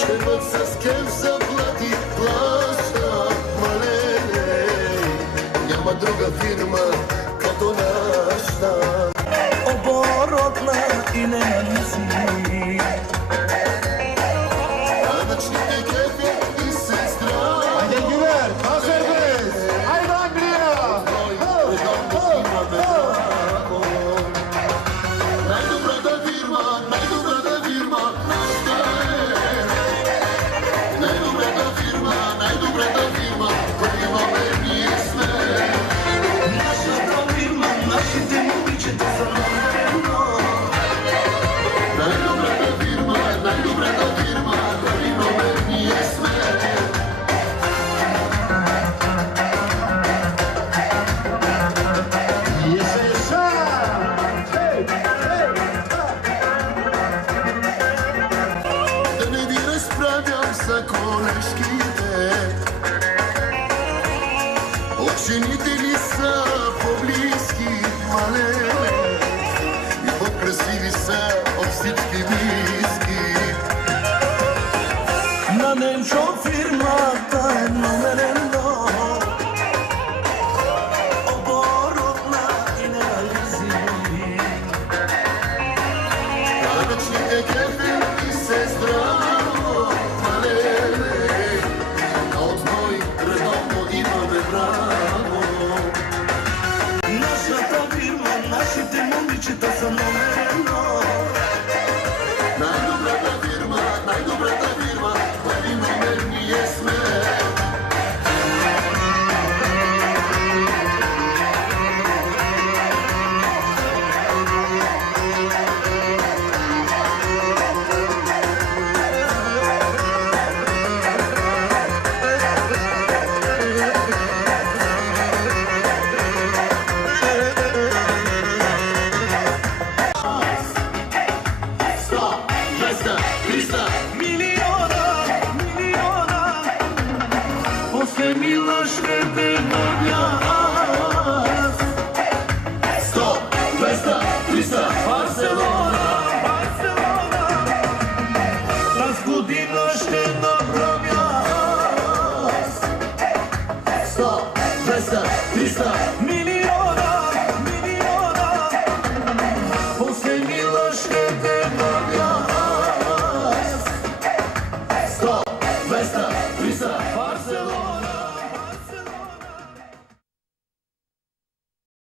Шефът с кеф заплати, плаща малеле. Няма друга фирма като нашата. Оборотна и ненавистни. Данъчните кефи и сестра. Айде, Гювер, Азербайджан! Айде, Англия! Най-добрата фирма, нашата е. Най-добрата фирма, първи номер ние сме. Нашата фирма, нашите момичета са номер едно. Най-добрата фирма, първи номер ние сме. Да не ви разправям за колежките. Учените ни са по-близки, малеле. И по-красиви са от всички близки. На Ненчо фирмата е номер едно. Оборотна и ненавистни. Данъчните кефи